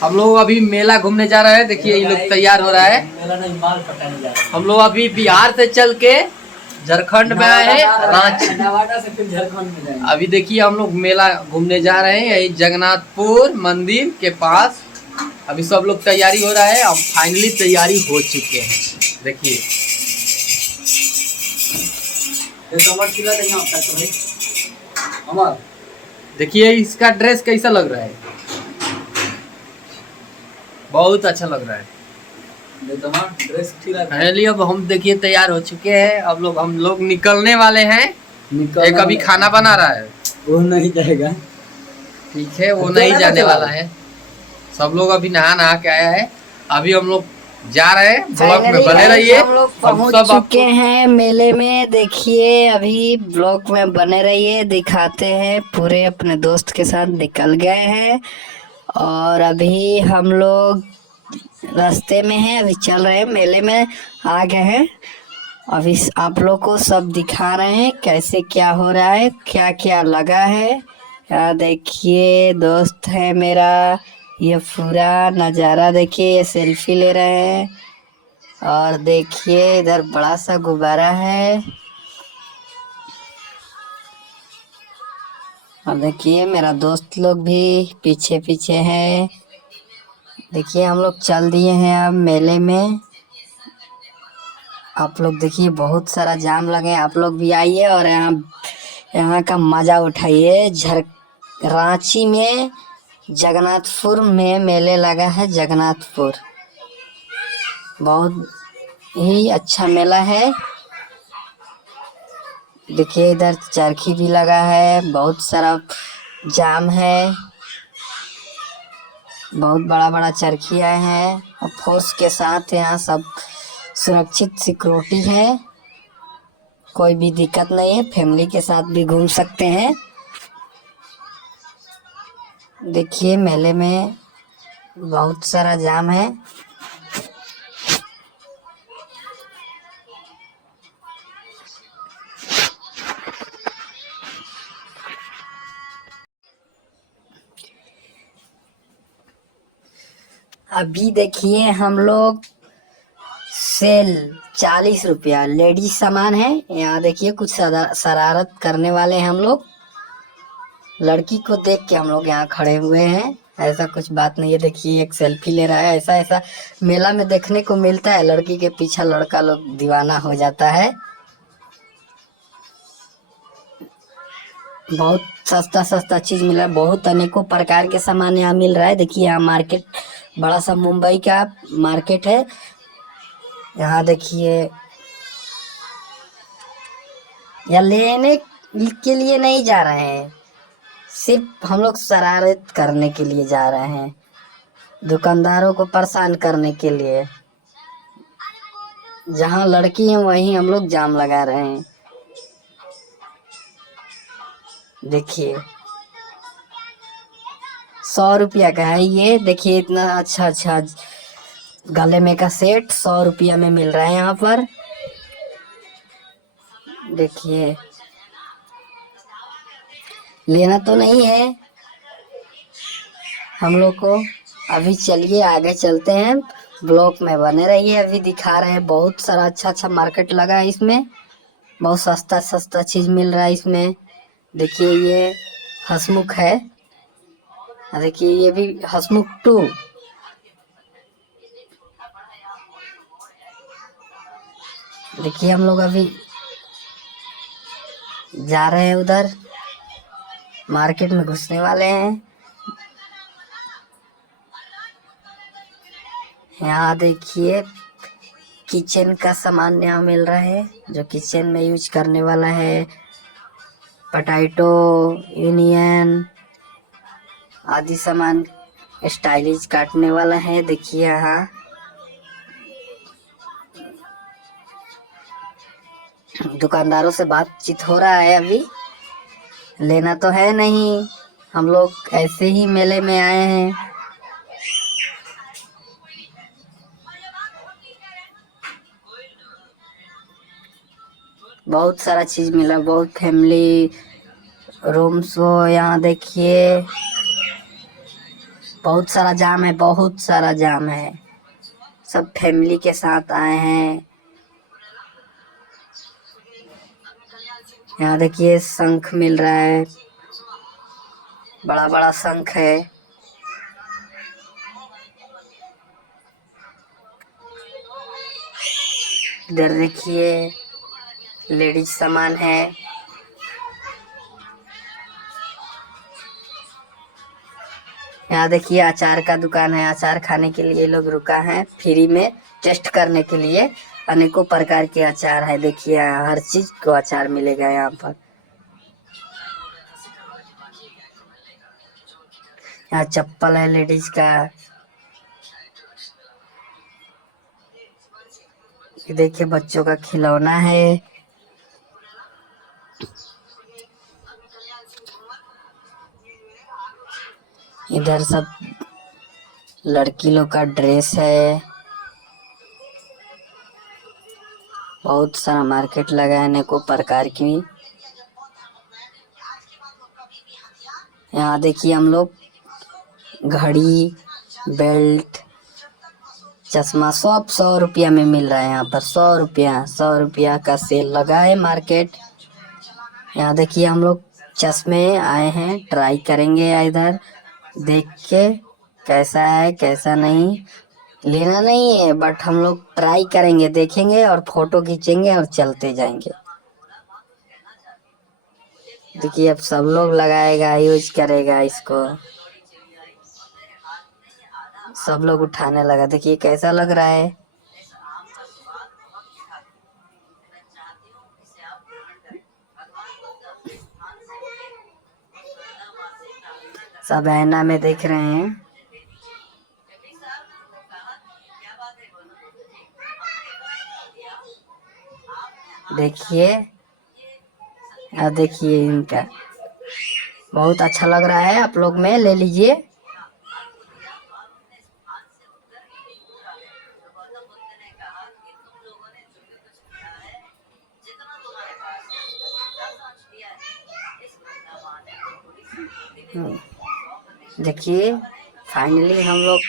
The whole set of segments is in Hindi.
हम लोग अभी मेला घूमने जा रहे हैं। देखिए ये लोग तैयार हो रहा है। मेला नहीं, माल पटाने जा रहे हैं। हम लोग अभी बिहार से चल के झारखंड में आए हैं, रांची नवादा से फिर झारखंड में जाएंगे। अभी देखिए हम लोग मेला घूमने जा रहे हैं यही जगन्नाथपुर मंदिर के पास। अभी सब लोग तैयारी हो रहा है। अब फाइनली तैयारी हो चुके हैं। देखिए देखिए इसका ड्रेस कैसा लग रहा है, बहुत अच्छा लग रहा है। फाइनली अब हम देखिए तैयार हो चुके हैं। अब हम लोग निकलने वाले हैं। एक अभी खाना बना रहा है, वो नहीं जाएगा। ठीक है, वो नहीं जाने वाला है। सब लोग अभी नहा के आया है। अभी हम लोग जा रहे हैं। ब्लॉग में बने रहिए। हम लोग पहुंच चुके हैं मेले में। देखिए अभी ब्लॉग में बने रहिए, दिखाते हैं। पूरे अपने दोस्त के साथ निकल गए हैं और अभी हम लोग रास्ते में हैं। अभी चल रहे हैं, मेले में आ गए हैं। अभी आप लोग को सब दिखा रहे हैं कैसे क्या हो रहा है, क्या क्या लगा है। यहाँ देखिए दोस्त है मेरा, ये पूरा नज़ारा देखिए। ये सेल्फी ले रहे हैं और देखिए इधर बड़ा सा गुब्बारा है। और देखिए मेरा दोस्त लोग भी पीछे पीछे है। देखिए हम लोग चल दिए हैं अब मेले में। आप लोग देखिए बहुत सारा जाम लगे। आप लोग भी आइए और यहाँ का मज़ा उठाइए। रांची में जगन्नाथपुर में मेले लगा है। जगन्नाथपुर बहुत ही अच्छा मेला है। देखिए इधर चरखी भी लगा है, बहुत सारा जाम है। बहुत बड़ा बड़ा चरखी आए हैं और फोर्स के साथ यहाँ सब सुरक्षित सिक्योरिटी है। कोई भी दिक्कत नहीं है, फैमिली के साथ भी घूम सकते हैं। देखिए मेले में बहुत सारा जाम है। अभी देखिए हम लोग सेल 40 रुपया लेडीज सामान है। यहाँ देखिए कुछ शरारत करने वाले हैं हम लोग। लड़की को देख के हम लोग यहाँ खड़े हुए हैं, ऐसा कुछ बात नहीं है। देखिए एक सेल्फी ले रहा है। ऐसा ऐसा मेला में देखने को मिलता है। लड़की के पीछे लड़का लोग दीवाना हो जाता है। बहुत सस्ता सस्ता चीज मिल रहा है। बहुत अनेकों प्रकार के सामान यहाँ मिल रहा है। देखिए यहाँ मार्केट, बड़ा सा मुंबई का मार्केट है। यहाँ देखिए यहाँ लेने के लिए नहीं जा रहे हैं, सिर्फ हम लोग शरारत करने के लिए जा रहे हैं, दुकानदारों को परेशान करने के लिए। जहाँ लड़की है वहीं हम लोग जाम लगा रहे हैं। देखिए 100 रुपया का है ये। देखिए इतना अच्छा अच्छा गले में का सेट 100 रुपया में मिल रहा है यहाँ पर। देखिए लेना तो नहीं है हम लोग को। अभी चलिए आगे चलते हैं, ब्लॉक में बने रहिए। अभी दिखा रहे हैं बहुत सारा अच्छा अच्छा मार्केट लगा है इसमें। बहुत सस्ता सस्ता चीज मिल रहा है इसमें। देखिए ये हंसमुख है। देखिए ये भी हंसमुख 2। देखिए हम लोग अभी जा रहे हैं उधर, मार्केट में घुसने वाले हैं। यहाँ देखिए किचन का सामान यहाँ मिल रहा है, जो किचन में यूज करने वाला है। पोटैटो, यूनियन आदि सामान स्टाइलिश काटने वाला है। देखिए यहाँ दुकानदारों से बातचीत हो रहा है। अभी लेना तो है नहीं, हम लोग ऐसे ही मेले में आए हैं। बहुत सारा चीज मिला, बहुत फैमिली रूम्स हो। यहाँ देखिए बहुत सारा जाम है, बहुत सारा जाम है। सब फैमिली के साथ आए हैं। यहाँ देखिए शंख मिल रहा है, बड़ा बड़ा शंख है। इधर देखिए लेडीज सामान है। यहाँ देखिए अचार का दुकान है। अचार खाने के लिए लोग रुका है फ्री में, टेस्ट करने के लिए। अनेकों प्रकार के अचार है। देखिए हर चीज को अचार मिलेगा यहाँ पर। यहाँ चप्पल है लेडीज का। देखिए बच्चों का खिलौना है। इधर सब लड़की लोग का ड्रेस है। बहुत सारा मार्केट लगा है अनेकों प्रकार की। यहाँ देखिए हम लोग घड़ी, बेल्ट, चश्मा सब 100 रुपया में मिल रहा है। यहाँ पर 100 रुपया का सेल लगा है मार्केट। यहाँ देखिए हम लोग चश्मे आए हैं, ट्राई करेंगे इधर देख के कैसा है कैसा नहीं। लेना नहीं है बट हम लोग ट्राई करेंगे, देखेंगे और फोटो खींचेंगे और चलते जाएंगे। देखिए अब सब लोग लगाएगा, यूज करेगा इसको। सब लोग उठाने लगा। देखिए कैसा लग रहा है। सब ऐना में देख रहे हैं। देखिए अब देखिए इनका बहुत अच्छा लग रहा है। आप लोग में ले लीजिए। देखिए फाइनली हम लोग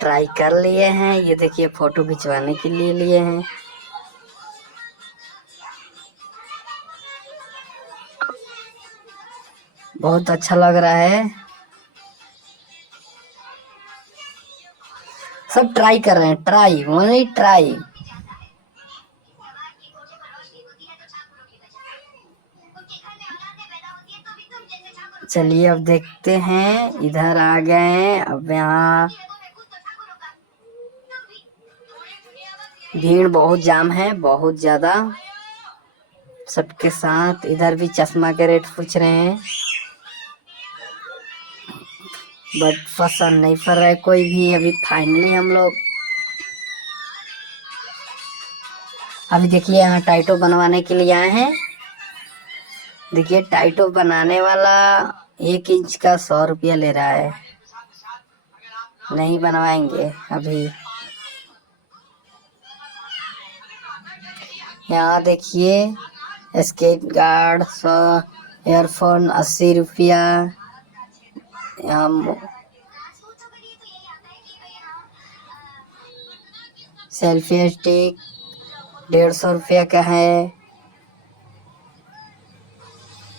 ट्राई कर लिए हैं। ये देखिए फोटो खिंचवाने के लिए लिए हैं। बहुत अच्छा लग रहा है। सब ट्राई कर रहे हैं, ट्राई ओनली ट्राई। चलिए अब देखते हैं। इधर आ गए हैं। अब यहाँ भीड़ बहुत जाम है, बहुत ज्यादा। सबके साथ इधर भी चश्मा के रेट पूछ रहे हैं बट पसंद नहीं कर रहा है कोई भी। अभी फाइनली हम लोग अभी देखिए यहाँ टाइटो बनवाने के लिए आए हैं। देखिए टाइटो बनाने वाला 1 इंच का 100 रुपया ले रहा है। नहीं बनवाएंगे अभी। यहाँ देखिए स्केट गार्ड 100, एयरफोन 80 रुपया। यहाँ सेल्फी स्टिक 150 रुपया का है।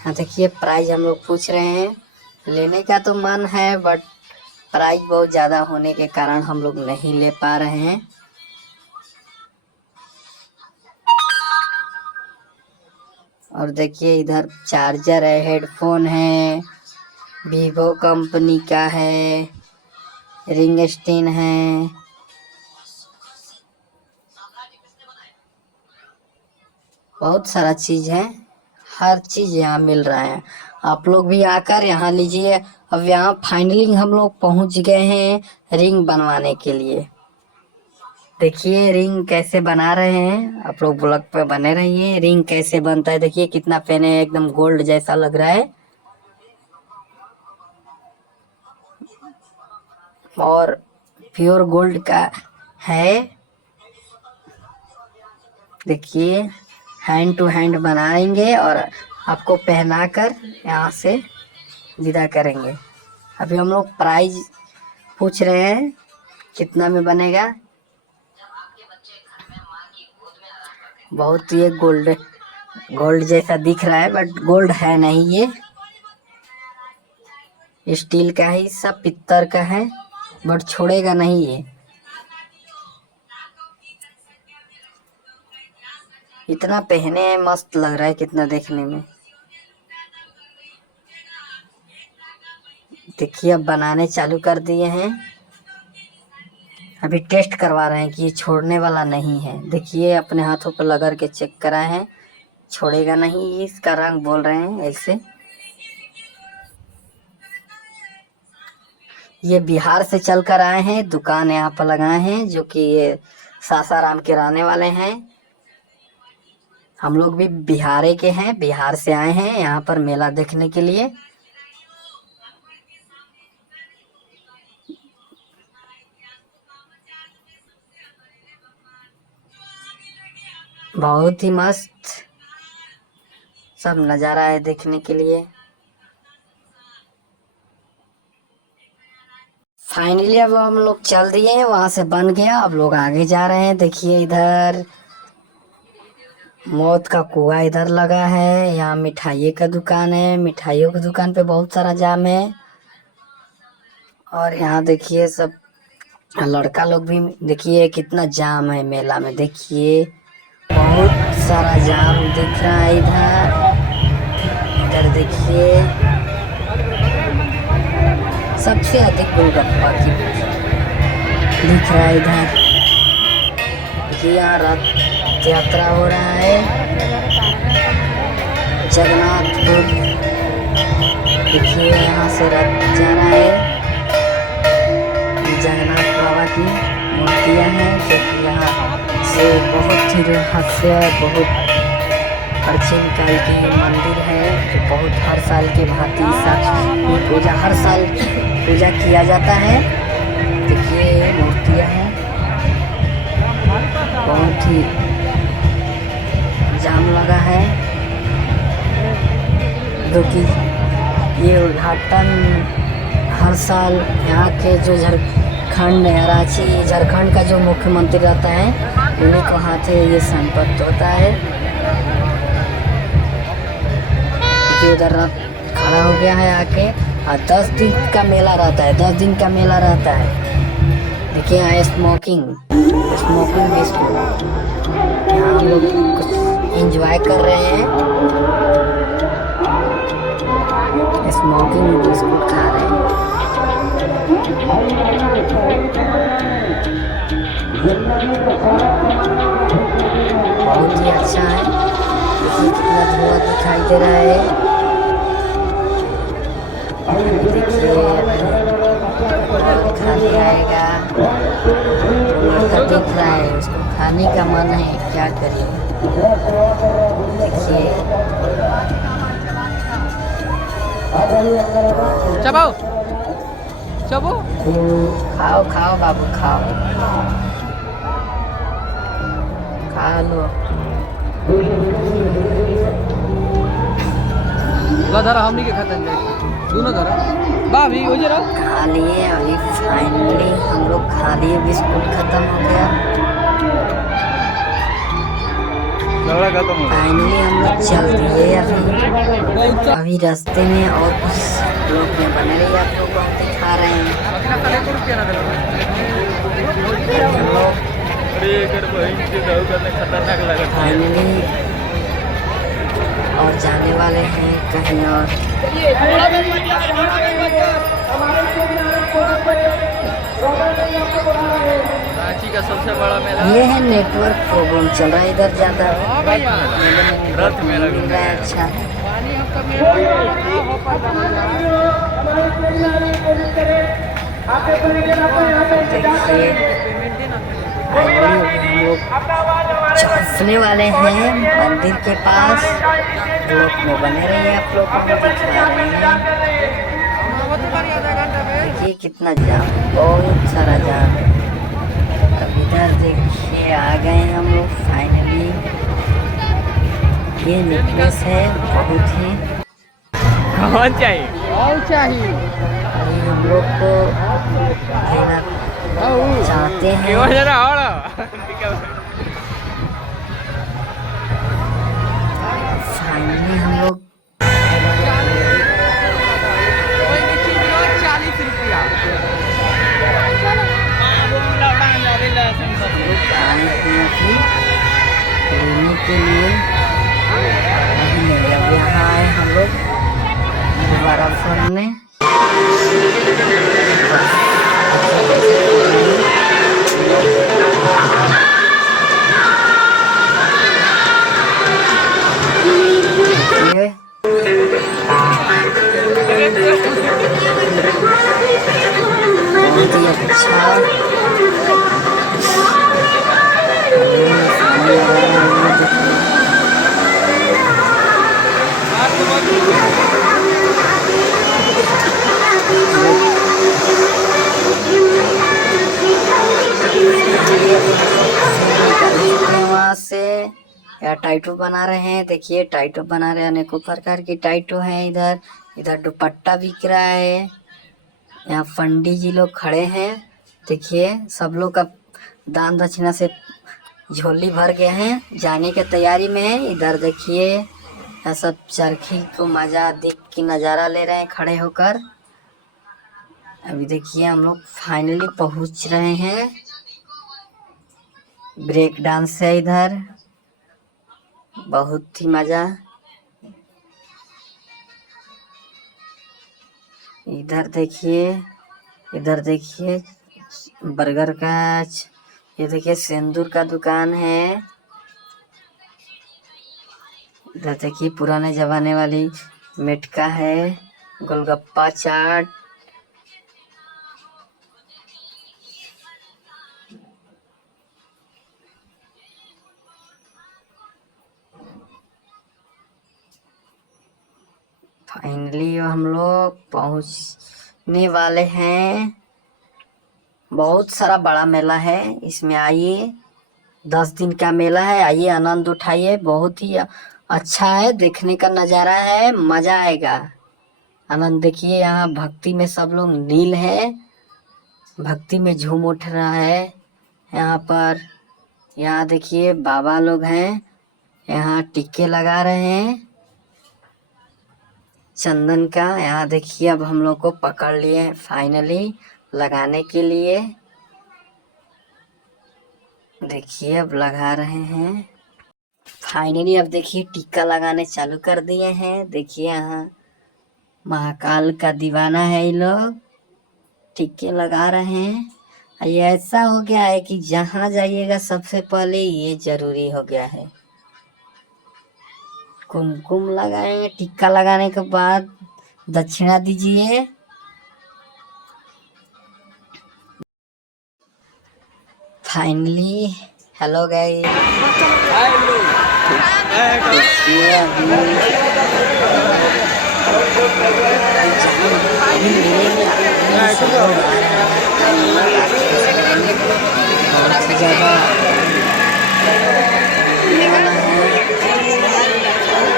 हाँ देखिए प्राइस हम लोग पूछ रहे हैं। लेने का तो मन है बट प्राइस बहुत ज़्यादा होने के कारण हम लोग नहीं ले पा रहे हैं। और देखिए इधर चार्जर है, हेडफोन है, वीवो कंपनी का है, रिंग स्टैंड है। बहुत सारा चीज है, हर चीज यहाँ मिल रहा है। आप लोग भी आकर यहाँ लीजिए। अब यहाँ फाइनली हम लोग पहुँच गए हैं रिंग बनवाने के लिए। देखिए रिंग कैसे बना रहे हैं। आप लोग ब्लॉग पे बने रहिए। रिंग कैसे बनता है देखिए, कितना पहने है, एकदम गोल्ड जैसा लग रहा है और प्योर गोल्ड का है। देखिए हैंड टू हैंड बनाएंगे और आपको पहनाकर यहाँ से विदा करेंगे। अभी हम लोग प्राइज पूछ रहे हैं कितना में बनेगा। बहुत ये गोल्ड जैसा दिख रहा है बट गोल्ड है नहीं, ये स्टील का है, सब पित्तर का है बट छोड़ेगा नहीं ये। इतना पहने हैं मस्त लग रहा है कितना देखने में। देखिए अब बनाने चालू कर दिए हैं। अभी टेस्ट करवा रहे हैं कि ये छोड़ने वाला नहीं है। देखिए अपने हाथों पर लगा के चेक कराए हैं, छोड़ेगा नहीं। इसका रंग बोल रहे हैं ऐसे। ये बिहार से चल कर आए हैं, दुकान यहाँ पर लगाए हैं, जो कि ये सासाराम के रहने वाले हैं। हम लोग भी बिहारे के हैं, बिहार से आए हैं यहाँ पर मेला देखने के लिए। बहुत ही मस्त सब नज़ारा है देखने के लिए। फाइनली अब हम लोग चल दिए हैं, वहां से बन गया। अब लोग आगे जा रहे हैं। देखिए इधर मौत का कुआं इधर लगा है। यहाँ मिठाई का दुकान है, मिठाइयों की दुकान पे बहुत सारा जाम है। और यहाँ देखिए सब लड़का लोग भी, देखिए कितना जाम है मेला में। देखिए बहुत सारा जाम दिख रहा है इधर देखिए सबसे अधिक गोलगप्पा की दिख रहा है इधर। देखिए यहाँ रथ यात्रा हो रहा है जगन्नाथपुर। देखिए यहाँ से रथ जा रहा है। जगन्नाथ बाबा की मूर्तियाँ हैं जो कि यहाँ से बहुत ही रहस्य, बहुत प्राचीन काल की मंदिर है जो बहुत हर साल के भांति पूजा, हर साल पूजा किया जाता है। देखिए मूर्तियाँ हैं, बहुत ही जाम लगा है। जो कि ये उद्घाटन हर साल यहाँ के जो झारखंड रांची झारखंड का जो मुख्यमंत्री रहता है उन्हीं को हाथ ये संपत्ति होता है। कि उधर खड़ा हो गया है आके। और 10 दिन का मेला रहता है, 10 दिन का मेला रहता है। देखिए यहाँ स्मोकिंग बिस्कुट, यहाँ हम लोग कुछ एंजॉय कर रहे हैं, स्मोकिंग बिस्कुट खा रहे हैं। बहुत ही अच्छा है। देखिए कितना धुआं दिखाई दे रहा है। देखिए खाने आएगा, दिख रहा है, उसको खाने का मन है, क्या करिए। देखिए चबो खाओ खाओ बाबू खाओ, खा लो। धरा हमनी के खतन दोनों धरा भाभी हो जरा खा लिए। अभी फाइनली हम लोग खा लिए, बिस्कुट खत्म हो गया। फाइनली हम लोग चल दिए। अभी रास्ते में और कुछ लोग में बने रही, आप लोग को दिखा रहे हैं। हम लोग फाइनली और जाने वाले हैं कहीं और। रांची का सबसे बड़ा मेला ये है, नेटवर्क प्रॉब्लम चल रहा है इधर ज़्यादा। रथ मेला मिल रहा है अच्छा। देखिए हम लोग पहुँचने वाले हैं मंदिर के पास। ब्लॉक में बने रहिए, आप लोग को दिखा रहे हैं। देखिए कितना जाम, बहुत सारा जाम है। अब इधर देखिए आ गए हम लोग फाइनली। ये नेकलेस है, बहुत ही कौन चाहिए? और चाहिए अभी हम लोग को लेना चाहते हैं। क्यों जरा और फाइनली हम लोग 40 रुपया आए थे अभी लेने के लिए, अभी नहीं, अब यहाँ आए हम लोग दोबारा फोड़ने। बहुत ही अच्छा वहाँ से या टाइटू बना रहे हैं। देखिए टाइटू बना रहे हैं, अनेकों प्रकार की टाइटू है। इधर इधर दुपट्टा बिक रहा है। यहाँ पंडित जी लोग खड़े हैं। देखिए सब लोग का दान दक्षिणा से झोली भर गए हैं, जाने के तैयारी में है। इधर देखिए यह सब चरखी को मजा देख के नज़ारा ले रहे हैं खड़े होकर। अभी देखिए हम लोग फाइनली पहुंच रहे हैं। ब्रेक डांस है इधर, बहुत ही मजा। इधर देखिए बर्गर का, ये देखिए सिंदूर का दुकान है। इधर देखिए पुराने जमाने वाली मेटका है, गोलगप्पा चाट। फाइनली हम लोग पहुंचने वाले हैं। बहुत सारा बड़ा मेला है, इसमें आइए। 10 दिन का मेला है, आइए आनंद उठाइए। बहुत ही अच्छा है, देखने का नज़ारा है, मज़ा आएगा। आनंद देखिए, यहाँ भक्ति में सब लोग नील है, भक्ति में झूम उठ रहा है। यहाँ पर यहाँ देखिए बाबा लोग हैं, यहाँ टिक्के लगा रहे हैं चंदन का। यहाँ देखिए अब हम लोग को पकड़ लिए फाइनली लगाने के लिए। देखिए अब लगा रहे हैं फाइनली। अब देखिए टीका लगाने चालू कर दिए हैं। देखिए यहाँ महाकाल का दीवाना है, ये लोग टीके लगा रहे हैं। ये ऐसा हो गया है कि जहाँ जाइएगा सबसे पहले ये जरूरी हो गया है, कुमकुम लगाएंगे। टीका लगाने के बाद दक्षिणा दीजिए। फाइनली हेलो गाइस,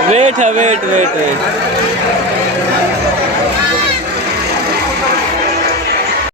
वेट है, वेट वेट वेट